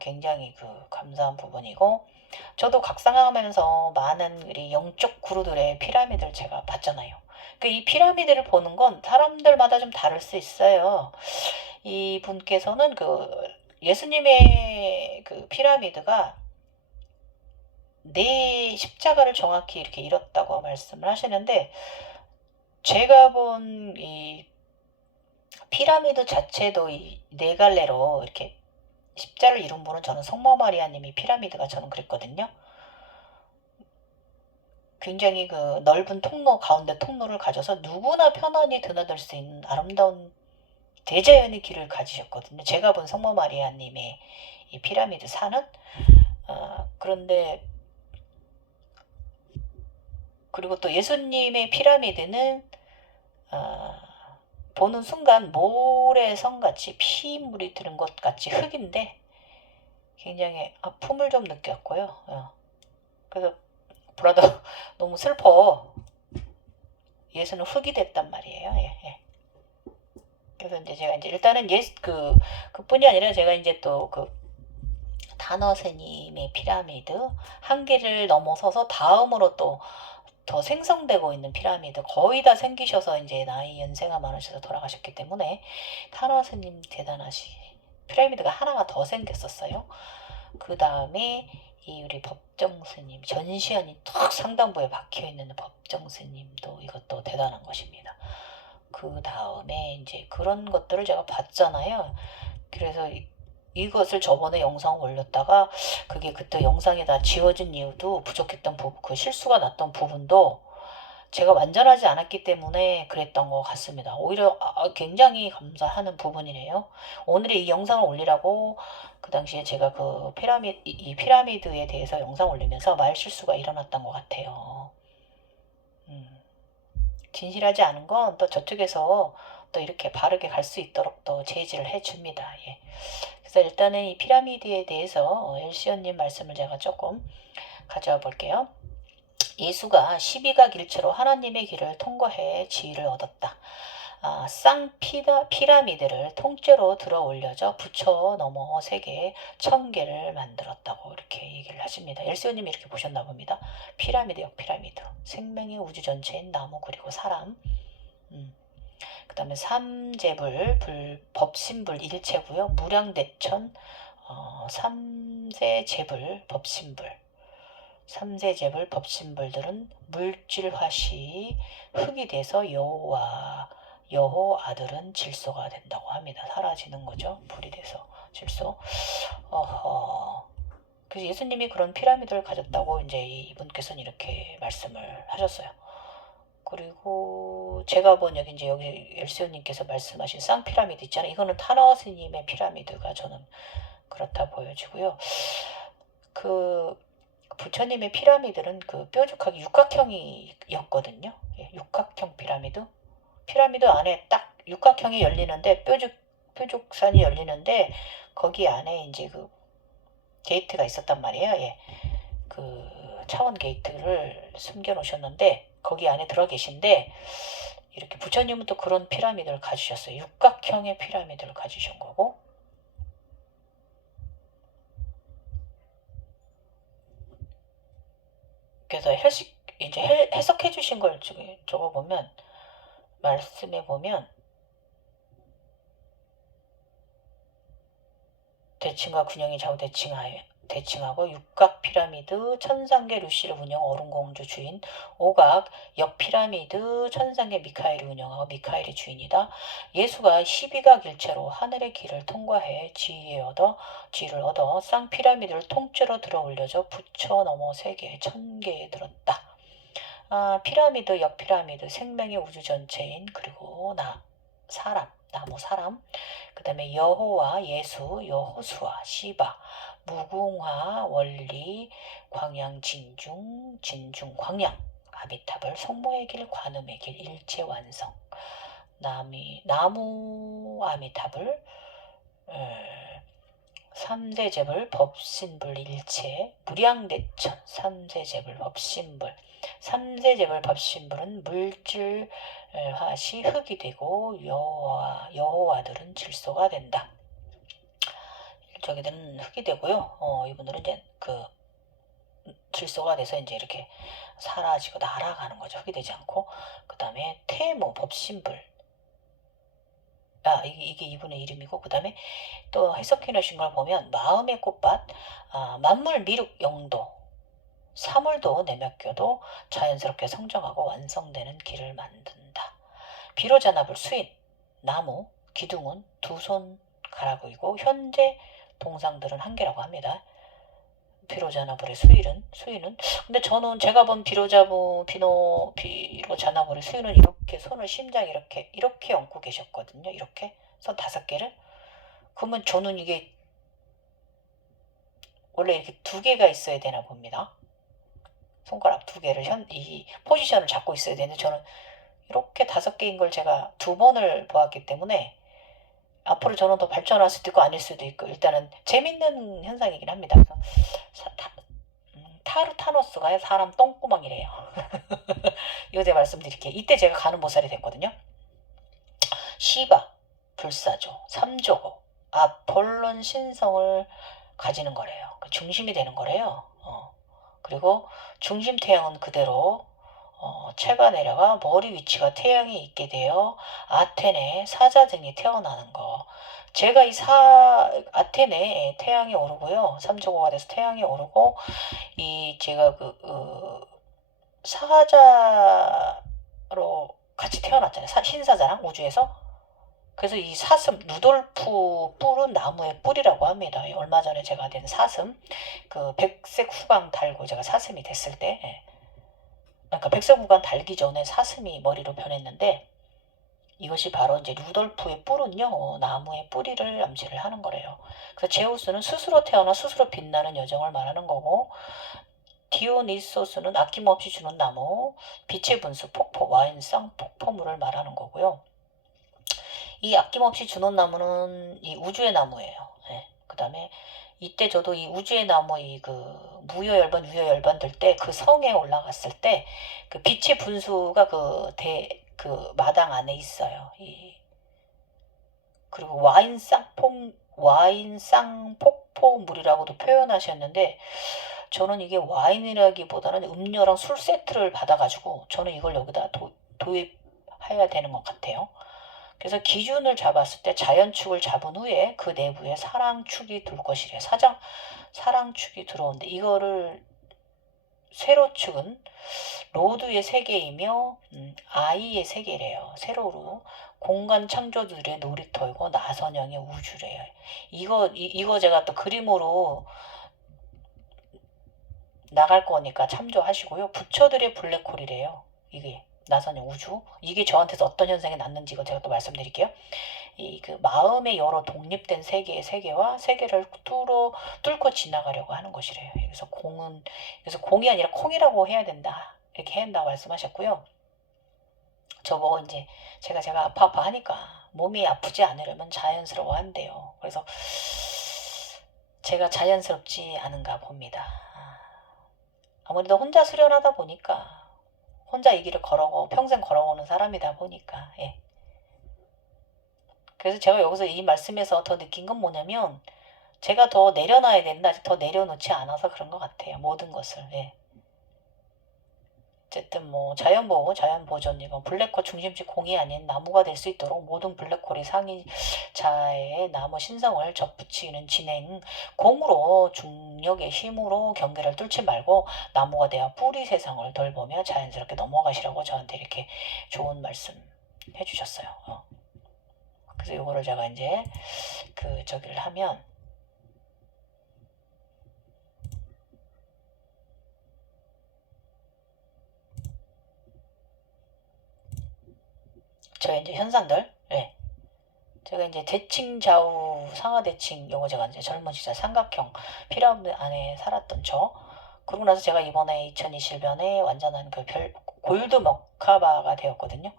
굉장히 그 감사한 부분이고 저도 각성하면서 많은 우리 영적 구루들의 피라미드를 제가 봤잖아요. 이 피라미드를 보는 건 사람들마다 좀 다를 수 있어요. 이 분께서는 그 예수님의 그 피라미드가 네 십자가를 정확히 이렇게 이뤘다고 말씀을 하시는데 제가 본 이 피라미드 자체도 이 네 갈래로 이렇게 십자를 이룬 분은 저는 성모 마리아님이 피라미드가 저는 그랬거든요. 굉장히 그 넓은 통로 가운데 통로를 가져서 누구나 편안히 드나들 수 있는 아름다운 대자연의 길을 가지셨거든요. 제가 본 성모 마리아님의 이 피라미드 산은 그런데 그리고 또 예수님의 피라미드는 보는 순간 모래성같이 피물이 드는 것 같이 흙인데 굉장히 아픔을 좀 느꼈고요. 그래서 브라더 너무 슬퍼. 예수는 흙이 됐단 말이에요. 예. 그래서 이제 제가 이제 일단은 그뿐이 아니라 제가 이제 또 그 단어스님의 피라미드 한계를 넘어서서 다음으로 또 더 생성되고 있는 피라미드 거의 다 생기셔서 이제 나이 연세가 많으셔서 돌아가셨기 때문에 타너스님 대단하시 피라미드가 하나가 더 생겼었어요. 그 다음에 이 우리 법정스님 전시안이 턱 상단부에 박혀있는 법정스님도 이것도 대단한 것입니다. 그 다음에 이제 그런 것들을 제가 봤잖아요. 그래서 이것을 저번에 영상 올렸다가 그게 그때 영상이 다 지워진 이유도 부족했던 부분, 그 실수가 났던 부분도 제가 완전하지 않았기 때문에 그랬던 것 같습니다. 오히려 굉장히 감사하는 부분이네요. 오늘 이 영상을 올리라고 그 당시에 제가 그 이 피라미드에 대해서 영상 올리면서 말 실수가 일어났던 것 같아요. 진실하지 않은 건 또 저쪽에서 또 이렇게 바르게 갈 수 있도록 또 제지를 해줍니다. 예. 그래서 일단은 이 피라미드에 대해서 엘시언님 말씀을 제가 조금 가져와 볼게요. 예수가 12각 일체로 하나님의 길을 통과해 지위를 얻었다. 피라미드를 통째로 들어 올려져 부처 넘어 세계 1000개를 만들었다고 이렇게 얘기를 하십니다. 엘시오님이 이렇게 보셨나 봅니다. 피라미드 역피라미드 생명의 우주 전체인 나무 그리고 사람 그 다음에 삼재불 법신불 일체고요. 무량대천 삼세재불 법신불 삼세재불 법신불들은 물질화시 흙이 돼서 여호 아들은 질소가 된다고 합니다. 사라지는 거죠. 불이 돼서 질소. 그래서 예수님이 그런 피라미드를 가졌다고 이제 이분께서는 이렇게 말씀을 하셨어요. 그리고 제가 본 여기 엘시오님께서 말씀하신 쌍피라미드 있잖아요. 이거는 타나스님의 피라미드가 저는 그렇다 보여지고요. 그 부처님의 피라미드는 그 뾰족하게 육각형이었거든요. 예, 육각형 피라미드. 피라미드 안에 딱 육각형이 열리는데 뾰족산이 열리는데 거기 안에 이제 그 게이트가 있었단 말이에요. 예. 그 차원 게이트를 숨겨 놓으셨는데 거기 안에 들어 계신데 이렇게 부처님은 또 그런 피라미드를 가지셨어요. 육각형의 피라미드를 가지신 거고 그래서 이제 해석해 주신 걸 적어보면 말씀해 보면 대칭과 균형이 좌우 대칭하고 육각 피라미드 천상계 루시를 운영 어른공주 주인 오각 역피라미드 천상계 미카엘이 운영하고 미카엘이 주인이다. 예수가 12각 일체로 하늘의 길을 통과해 지위를 얻어 쌍피라미드를 통째로 들어 올려져 부처 넘어 세계 1000개에 들었다. 피라미드 역피라미드 생명의 우주 전체인 그리고 나무 사람 그 다음에 여호와 예수 여호수아 시바 무궁화 원리 광양 진중 광양 아미타불, 성모의 길, 관음의 길, 일체 완성. 나무 아미타불, 삼세제불, 법신불 일체, 무량대천, 삼세제불, 법신불. 삼세제불, 법신불은 물질 화시 흙이 되고 여호와들은 질소가 된다. 저기들은 흙이 되고요. 이분들은 이제 그 질소가 돼서 이제 이렇게 사라지고 날아가는 거죠. 흙이 되지 않고. 그 다음에 태모 법신불. 이게 이분의 이름이고, 그 다음에 또 해석해 놓으신 걸 보면 마음의 꽃밭, 만물 미륵 영도, 사물도 내맡겨도 자연스럽게 성장하고 완성되는 길을 만든다. 비로자나불 수인, 나무, 기둥은 두 손가락이고 현재 동상들은 한 개라고 합니다. 비로자나불의 수인은 근데 저는 제가 본 비로자나불의 수인은 이렇게 손을 심장에 이렇게 얹고 계셨거든요. 이렇게 손 5개를. 그러면 저는 이게 원래 이렇게 2개가 있어야 되나 봅니다. 손가락 2개를 이 포지션을 잡고 있어야 되는데 저는 이렇게 5개인 걸 제가 2번을 보았기 때문에 앞으로 저는 더 발전할 수도 있고 아닐 수도 있고 일단은 재밌는 현상이긴 합니다. 타르타노스가 사람 똥구멍이래요. 이거 제가 말씀드릴게요. 이때 제가 간음보살이 됐거든요. 시바, 불사조, 삼조고, 아폴론 신성을 가지는 거래요. 그 중심이 되는 거래요. 그리고 중심 태양은 그대로 채가 내려가 머리 위치가 태양이 있게 되어 아테네 사자등이 태어나는 거. 제가 이 아테네 태양이 오르고요. 삼조고가 돼서 태양이 오르고 제가 사자로 같이 태어났잖아요. 신사자랑 우주에서. 그래서 이 사슴 루돌프 뿔은 나무의 뿔이라고 합니다. 얼마 전에 제가 된 사슴 그 백색 후광 달고 제가 사슴이 됐을 때 그러니까 백색 후광 달기 전에 사슴이 머리로 변했는데 이것이 바로 이제 루돌프의 뿔은요 나무의 뿌리를 암시를 하는 거래요. 그래서 제우스는 스스로 태어나 스스로 빛나는 여정을 말하는 거고 디오니소스는 아낌없이 주는 나무, 빛의 분수, 폭포, 와인상, 폭포물을 말하는 거고요. 이 아낌없이 주는 나무는 이 우주의 나무예요. 그 다음에 이때 저도 이 우주의 나무 무효열반, 유효열반 들 때 그 성에 올라갔을 때 그 빛의 분수가 그 마당 안에 있어요. 그리고 와인상 폭포물이라고도 표현하셨는데 저는 이게 와인이라기보다는 음료랑 술 세트를 받아가지고 저는 이걸 여기다 도입해야 되는 것 같아요. 그래서 기준을 잡았을 때 자연축을 잡은 후에 그 내부에 사랑축이 들 것이래. 사랑축이 들어오는데 이거를 세로축은 로드의 세계이며 아이의 세계래요. 세로로 공간 창조들의 놀이터이고 나선형의 우주래요. 이거 제가 또 그림으로 나갈 거니까 참조하시고요. 부처들의 블랙홀이래요. 이게 나선형 우주. 이게 저한테서 어떤 현상이 났는지 이거 제가 또 말씀드릴게요. 그 마음의 여러 독립된 세계와 세계를 뚫고 지나가려고 하는 것이래요. 그래서 공이 아니라 콩이라고 해야 된다. 이렇게 해야 한다고 말씀하셨고요. 저보고 이제 제가 아파 하니까 몸이 아프지 않으려면 자연스러워 한대요. 그래서 제가 자연스럽지 않은가 봅니다. 아무래도 혼자 수련하다 보니까 혼자 이 길을 평생 걸어오는 사람이다 보니까 그래서 제가 여기서 이 말씀에서 더 느낀 건 뭐냐면 제가 더 내려놔야 된다. 아직 더 내려놓지 않아서 그런 것 같아요. 모든 것을. 어쨌든 뭐 자연보호, 자연보존 이건 블랙홀 중심지 공이 아닌 나무가 될 수 있도록 모든 블랙홀이 상위자의 나무 신성을 접붙이는 진행 공으로 중력의 힘으로 경계를 뚫지 말고 나무가 되어 뿌리 세상을 돌보며 자연스럽게 넘어가시라고 저한테 이렇게 좋은 말씀 해주셨어요. 그래서 이거를 제가 이제 저기를 하면 저의 이제 현상들, 제가 이제 대칭 좌우 상하 대칭 요거 제가 이제 젊은 시절 삼각형 피라미드 안에 살았던 그러고 나서 제가 이번에 2021년에 완전한 골드 머카바가 되었거든요.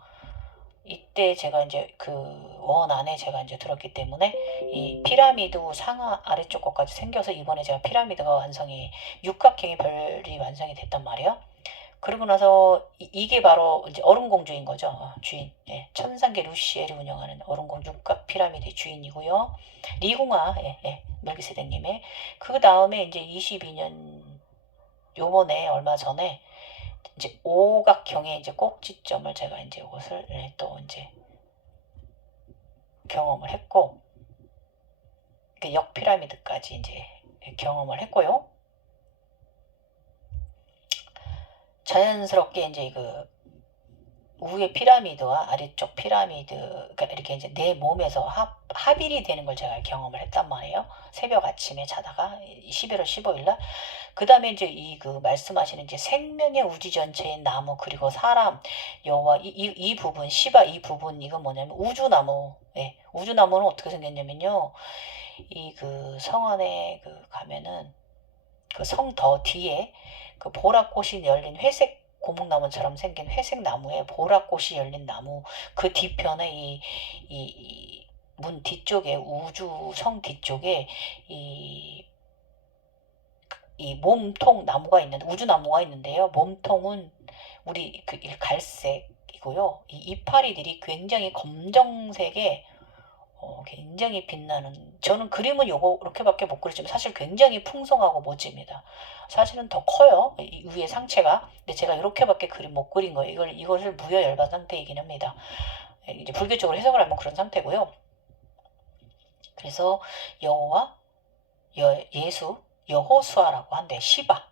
이때 제가 이제 그 원 안에 제가 이제 들었기 때문에 이 피라미드 상하 아래쪽 것까지 생겨서 이번에 제가 피라미드가 완성이 육각형의 별이 완성이 됐단 말이에요. 그러고 나서 이게 바로 이제 얼음공주인 거죠. 주인. 예. 천상계 루시엘이 운영하는 얼음공주 육각 피라미드의 주인이고요. 리궁아, 멜기세덱님의. 그 다음에 이제 22년 요번에 얼마 전에 이제 오각형의 이제 꼭지점을 제가 이제 이것을 또 이제 경험을 했고, 역피라미드까지 이제 경험을 했고요. 자연스럽게 이제 그 위에 피라미드와 아래쪽 피라미드, 그러니까 이렇게 이제 내 몸에서 합일이 되는 걸 제가 경험을 했단 말이에요. 새벽 아침에 자다가 11월 15일 날. 그 다음에 이제 그 말씀하시는 이제 생명의 우주 전체의 나무, 그리고 사람, 여와 이 부분, 시바 이 부분, 이건 뭐냐면 우주나무. 예, 우주나무는 어떻게 생겼냐면요. 이 그 성 안에 그 가면은 그 성 더 뒤에 그 보랏꽃이 열린 회색 고목나무처럼 생긴 회색 나무에 보랏꽃이 열린 나무, 그 뒤편에 이 문 뒤쪽에 우주 성 뒤쪽에 이 몸통 나무가 있는데, 우주나무가 있는데요. 몸통은 우리 그 갈색이고요. 이 이파리들이 굉장히 검정색의 굉장히 빛나는, 저는 그림은 요거 이렇게밖에 못 그리지만 사실 굉장히 풍성하고 멋집니다. 사실은 더 커요. 이 위에 상체가. 근데 제가 이렇게밖에 그림 못 그린 거예요. 이것을 무여열반 상태이긴 합니다. 이제 불교적으로 해석을 하면 그런 상태고요. 그래서 여호와, 예수, 여호수아라고 한대. 시바,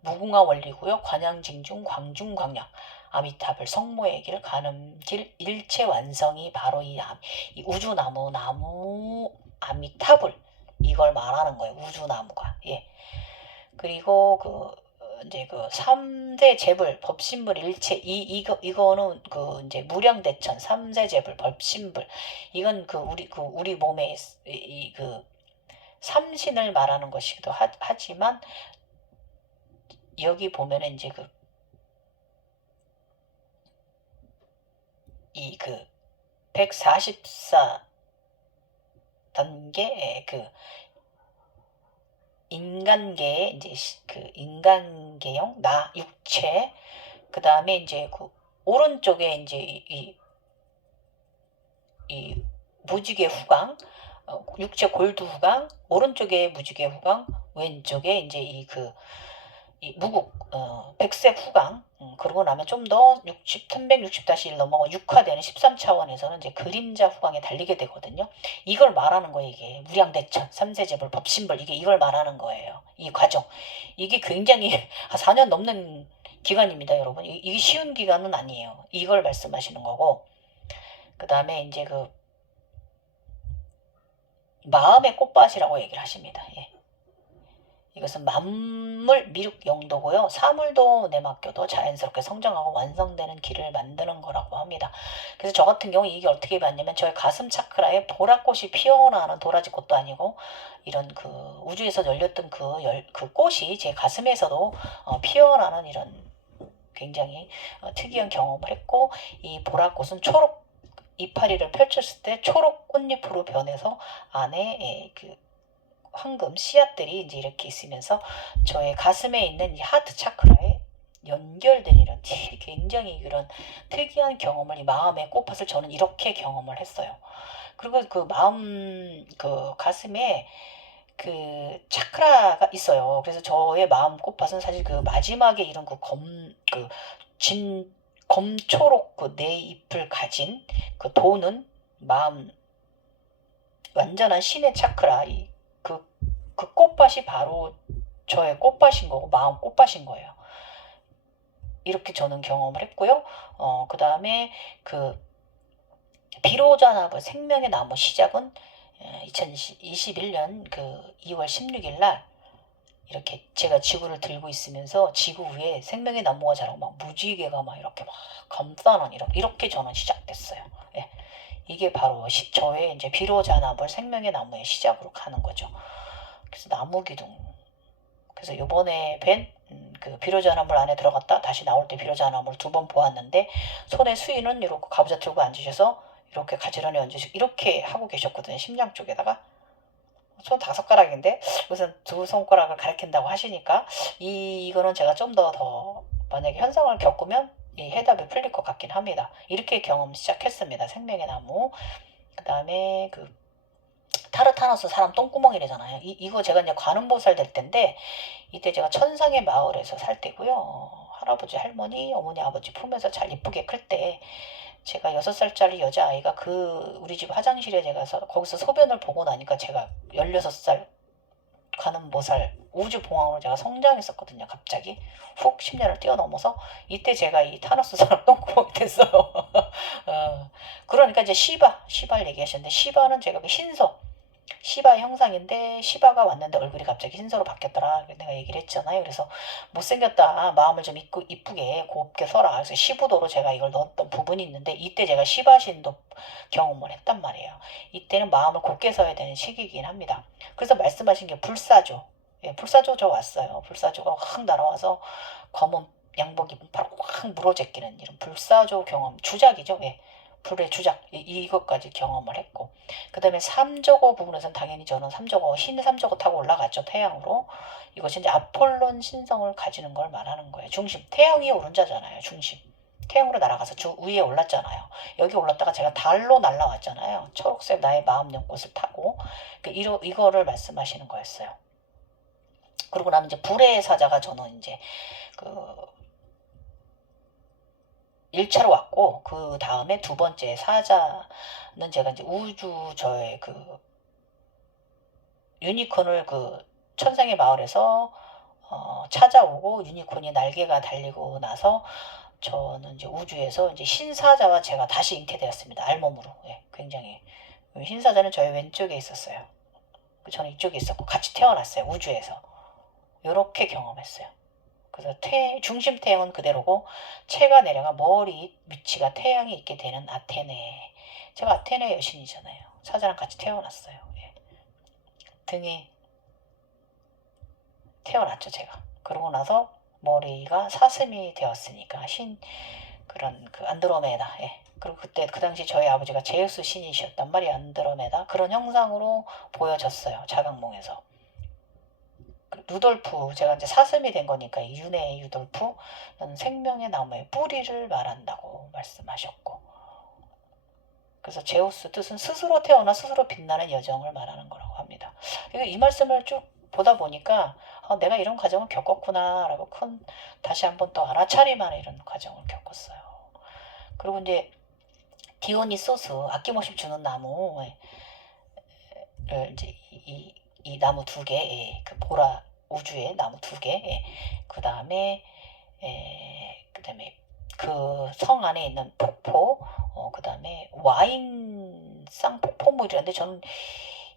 무궁화 원리고요. 관양징중, 광중광양, 아미타불, 성모의 길, 가늠길, 일체 완성이 바로 이 우주나무 아미타불, 이걸 말하는 거예요. 우주나무가. 예. 그리고 이제 그 3대 재불, 법신불, 일체, 이거는 그 이제 무량대천, 3대 재불, 법신불, 이건 우리 몸에 그 삼신을 말하는 것이기도 하지만, 여기 보면은 이제 이 144단계 인간계의 이제 인간계형 나 육체, 그 다음에 이제 오른쪽에 이제 이 무지개 후광, 육체 골드 후광, 오른쪽에 무지개 후광, 왼쪽에 이제 이 무국, 백색 후광. 그러고 나면 좀 더 360-1 넘어가 6화되는 13차원에서는 이제 그림자 후광에 달리게 되거든요. 이걸 말하는 거예요. 이게 무량대천, 삼세재불, 법신불, 이걸 말하는 거예요. 이 과정. 이게 굉장히 한 4년 넘는 기간입니다, 여러분. 이게 쉬운 기간은 아니에요. 이걸 말씀하시는 거고, 그 다음에 이제 마음의 꽃밭이라고 얘기를 하십니다. 예. 이것은 만물 미륵 영도고요. 사물도 내맡겨도 자연스럽게 성장하고 완성되는 길을 만드는 거라고 합니다. 그래서 저 같은 경우 이게 어떻게 봤냐면, 저의 가슴 차크라에 보랏꽃이 피어나는 도라지꽃도 아니고, 이런 우주에서 열렸던 그 꽃이 제 가슴에서도 피어나는 이런 굉장히 특이한 경험을 했고, 이 보랏꽃은 초록 이파리를 펼쳤을 때 초록 꽃잎으로 변해서 안에 황금 씨앗들이 이제 이렇게 있으면서 저의 가슴에 있는 이 하트 차크라에 연결된 이런 굉장히 그런 특이한 경험을, 이 마음의 꽃밭을 저는 이렇게 경험을 했어요. 그리고 가슴에 차크라가 있어요. 그래서 저의 마음 꽃밭은 사실 마지막에 이런 검초록 네 잎을 가진 도는 마음, 완전한 신의 차크라, 그 꽃밭이 바로 저의 꽃밭인 거고, 마음 꽃밭인 거예요. 이렇게 저는 경험을 했고요. 그 다음에 비로자 나무, 생명의 나무 시작은 2021년 2월 16일 날, 이렇게 제가 지구를 들고 있으면서 지구 위에 생명의 나무가 자라고 막 무지개가 막 이렇게 막 감싸는 이렇게 저는 시작됐어요. 예. 이게 바로 저의 이제 비로자 나무, 생명의 나무의 시작으로 가는 거죠. 그래서 나무 기둥. 그래서 요번에 뵌 그 비료자나물 안에 들어갔다 다시 나올 때 비료자나물 두 번 보았는데 손에 수의는 이렇게 가부좌 들고 앉으셔서 이렇게 가지런히 얹으시고 이렇게 하고 계셨거든요. 심장 쪽에다가. 손 다섯 가락인데 무슨 두 손가락을 가리킨다고 하시니까 이거는 제가 좀 더 만약에 현상을 겪으면 이 해답이 풀릴 것 같긴 합니다. 이렇게 경험 시작했습니다. 생명의 나무. 그 다음에 그 타르타너스 사람 똥구멍이래잖아요. 이거 제가 이제 관음보살 될 때인데 이때 제가 천상의 마을에서 살 때고요. 할아버지 할머니 어머니 아버지 품에서 잘 이쁘게 클 때 제가 6살짜리 여자아이가 그 우리 집 화장실에 제가 거기서 소변을 보고 나니까 제가 16살 관음보살 우주봉황으로 제가 성장했었거든요. 갑자기 훅 10년을 뛰어넘어서 이때 제가 이 타노스 사람 똥구멍이 됐어요. 그러니까 이제 시바를 얘기하셨는데 시바는 제가 그 신서 시바 형상인데 시바가 왔는데 얼굴이 갑자기 흰서로 바뀌었더라. 내가 얘기를 했잖아요. 그래서 못생겼다. 마음을 좀 이쁘게 곱게 써라. 그래서 시부도로 제가 이걸 넣었던 부분이 있는데 이때 제가 시바신도 경험을 했단 말이에요. 이때는 마음을 곱게 써야 되는 시기이긴 합니다. 그래서 말씀하신 게 불사조. 예, 불사조 저 왔어요. 불사조가 확 날아와서 검은 양복 입은 바로 확 물어제끼는 이런 불사조 경험. 주작이죠. 예. 불의 주작 이것까지 경험을 했고 그 다음에 삼저고 부분에서는 당연히 저는 흰 삼저고 타고 올라갔죠. 태양으로. 이것이 이제 아폴론 신성을 가지는 걸 말하는 거예요. 중심. 태양 위에 오른 자잖아요. 중심. 태양으로 날아가서 위에 올랐잖아요. 여기 올랐다가 제가 달로 날아왔잖아요. 초록색 나의 마음 연꽃을 타고 이거를 말씀하시는 거였어요. 그러고 나면 이제 불의 사자가 저는 이제 그 1차로 왔고 그 다음에 두 번째 사자는 제가 이제 우주 저의 그 유니콘을 그 천상의 마을에서 찾아오고 유니콘이 날개가 달리고 나서 저는 이제 우주에서 이제 신사자와 제가 다시 잉태되었습니다. 알몸으로. 예, 굉장히 신사자는 저의 왼쪽에 있었어요. 저는 이쪽에 있었고 같이 태어났어요. 우주에서. 이렇게 경험했어요. 그래서 중심 태양은 그대로고 체가 내려가 머리 위치가 태양이 있게 되는 아테네. 제가 아테네 여신이잖아요. 사자랑 같이 태어났어요. 예. 등에 태어났죠 제가. 그러고 나서 머리가 사슴이 되었으니까 그런 그 안드로메다. 예. 그리고 그때 그 당시 저희 아버지가 제우스 신이셨단 말이에요. 안드로메다. 그런 형상으로 보여졌어요. 자각몽에서. 루돌프 제가 이제 사슴이 된 거니까 윤회의 루돌프는 생명의 나무의 뿌리를 말한다고 말씀하셨고 그래서 제우스 뜻은 스스로 태어나 스스로 빛나는 여정을 말하는 거라고 합니다. 이 말씀을 쭉 보다 보니까 내가 이런 과정을 겪었구나 라고 다시 한번 또 알아차림하는 이런 과정을 겪었어요. 그리고 이제 디오니소스 아낌없이 주는 나무 이제 이 나무 두 개, 그 보라 우주의 나무 두 개, 그 다음에 그 성 안에 있는 폭포, 그 다음에 와인 쌍폭포물이라는데 저는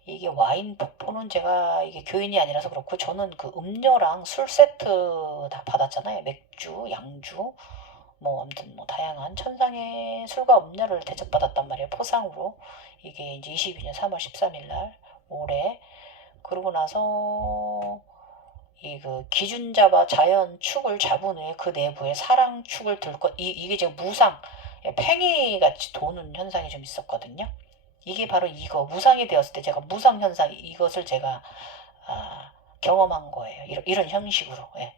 이게 와인 폭포는 제가 이게 교인이 아니라서 그렇고 저는 그 음료랑 술 세트 다 받았잖아요. 맥주, 양주, 뭐 아무튼 뭐 다양한 천상의 술과 음료를 대접받았단 말이에요. 포상으로. 이게 이제 22년 3월 13일 날 올해 그러고 나서 이 그 기준자와 자연 축을 잡은 후에 그 내부에 사랑 축을 들 것 이게 지금 무상 팽이 같이 도는 현상이 좀 있었거든요. 이게 바로 이거 무상이 되었을 때 제가 무상 현상 이것을 제가 경험한 거예요. 이런 형식으로. 예.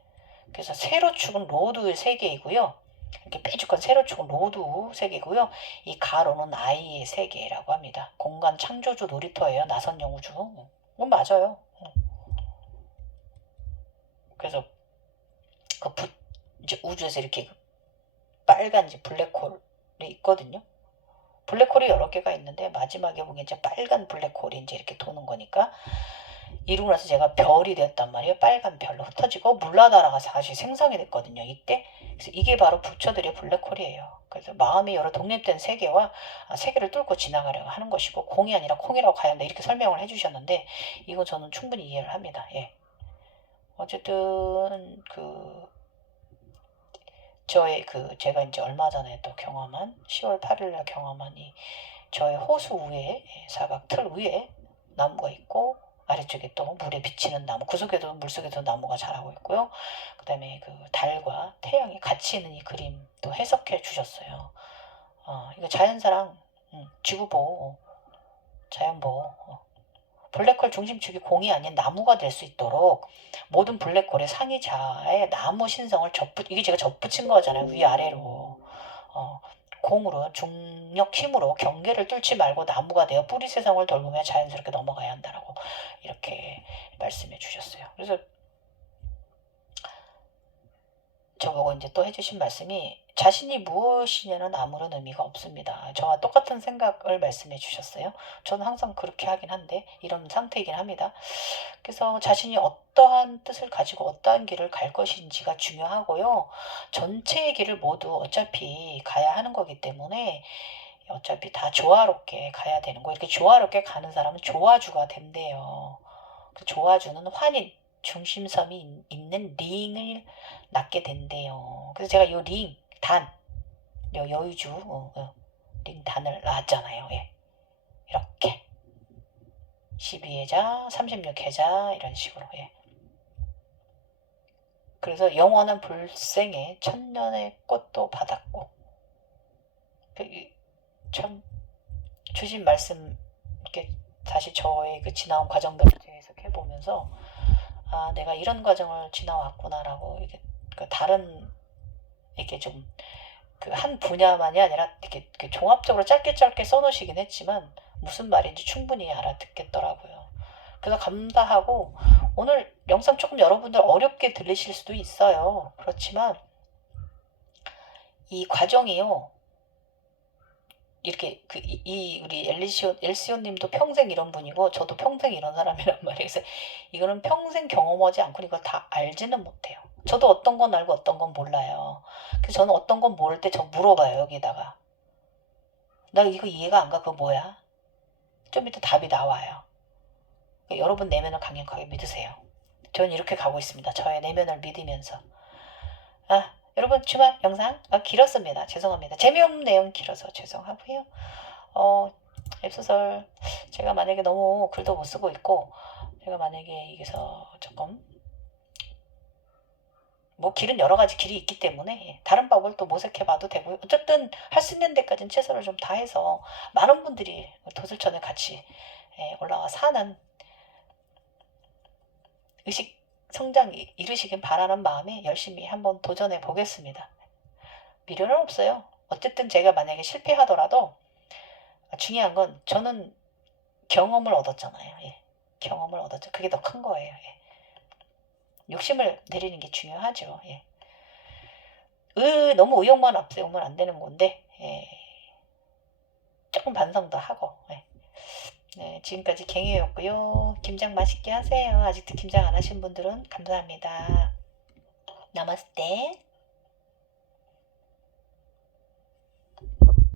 그래서 세로 축은 로드 세계이고요. 이렇게 빼죽한 세로 축은 로드 세계고요. 이 가로는 아이의 세계라고 합니다. 공간 창조주 놀이터예요. 나선영 우주. 맞아요. 그래서 이제 우주에서 이렇게 빨간 이제 블랙홀이 있거든요. 블랙홀이 여러 개가 있는데 마지막에 보면 이제 빨간 블랙홀이 이제 이렇게 도는 거니까 이루고 나서 제가 별이 되었단 말이에요. 빨간 별로 흩어지고 물라다라가 다시 생성이 됐거든요. 이때 그래서 이게 바로 부처들의 블랙홀이에요. 그래서 마음이 여러 독립된 세계와 세계를 뚫고 지나가려고 하는 것이고 공이 아니라 콩이라고 가야 한다 이렇게 설명을 해주셨는데 이거 저는 충분히 이해를 합니다. 예. 어쨌든 제가 이제 얼마 전에 또 경험한 10월 8일 날 경험한 저의 호수 위에 사각 틀 위에 나무가 있고 아래쪽에 또 물에 비치는 나무, 그 속에도 물속에도 나무가 자라고 있고요. 그다음에 그 달과 태양이 같이 있는 이 그림도 해석해 주셨어요. 이거 자연사랑, 지구보호, 자연보호, 블랙홀 중심축이 공이 아닌 나무가 될 수 있도록 모든 블랙홀의 상이자의 나무 신성을 이게 제가 접붙인 거잖아요. 위아래로. 어, 공으로 중력 힘으로 경계를 뚫지 말고 나무가 되어 뿌리 세상을 돌보며 자연스럽게 넘어가야 한다라고 이렇게 말씀해 주셨어요. 그래서 저보고 이제 또 해주신 말씀이 자신이 무엇이냐는 아무런 의미가 없습니다. 저와 똑같은 생각을 말씀해 주셨어요. 저는 항상 그렇게 하긴 한데 이런 상태이긴 합니다. 그래서 자신이 어떠한 뜻을 가지고 어떠한 길을 갈 것인지가 중요하고요. 전체의 길을 모두 어차피 가야 하는 거기 때문에 어차피 다 조화롭게 가야 되는 거. 이렇게 조화롭게 가는 사람은 조화주가 된대요. 그 조화주는 환인, 중심섬이 있는 링을 낳게 된대요. 그래서 제가 이 링, 단, 여유주, 링 단을 낳았잖아요. 예. 이렇게. 12회자, 36회자, 이런 식으로. 예. 그래서 영원한 불생에 천년의 꽃도 받았고. 참, 주신 말씀, 이렇게 다시 저의 그 지나온 과정들을 해석해보면서, 내가 이런 과정을 지나왔구나라고, 이게, 그 다른, 이렇게 좀, 그 한 분야만이 아니라 이렇게 종합적으로 짧게 짧게 써놓으시긴 했지만, 무슨 말인지 충분히 알아듣겠더라고요. 그래서 감사하고, 오늘 영상 조금 여러분들 어렵게 들리실 수도 있어요. 그렇지만, 이 과정이요, 이렇게 우리 엘시오님도 평생 이런 분이고 저도 평생 이런 사람이란 말이에요. 그래서 이거는 평생 경험하지 않고 이걸 다 알지는 못해요. 저도 어떤 건 알고 어떤 건 몰라요. 그래서 저는 어떤 건 모를 때 저 물어봐요. 여기다가 나 이거 이해가 안 가. 그거 뭐야? 좀 이따 답이 나와요. 그러니까 여러분 내면을 강력하게 믿으세요. 저는 이렇게 가고 있습니다. 저의 내면을 믿으면서. 여러분 주말 영상 길었습니다. 죄송합니다. 재미없는 내용 길어서 죄송하고요. 웹소설 제가 만약에 너무 글도 못 쓰고 있고 제가 만약에 여기서 조금 뭐 길은 여러 가지 길이 있기 때문에 다른 법을 또 모색해봐도 되고요. 어쨌든 할 수 있는 데까지는 최선을 좀 다해서 많은 분들이 도슬천에 같이 올라와 사는 의식 성장 이루시길 바라는 마음에 열심히 한번 도전해 보겠습니다. 미련은 없어요. 어쨌든 제가 만약에 실패하더라도 중요한 건 저는 경험을 얻었잖아요. 예. 경험을 얻었죠. 그게 더 큰 거예요. 예. 욕심을 내리는 게 중요하죠. 예. 너무 의욕만 앞세우면 안 되는 건데 예. 조금 반성도 하고 예. 네, 지금까지 갱이였고요. 김장 맛있게 하세요. 아직도 김장 안 하신 분들은 감사합니다. 나마스테.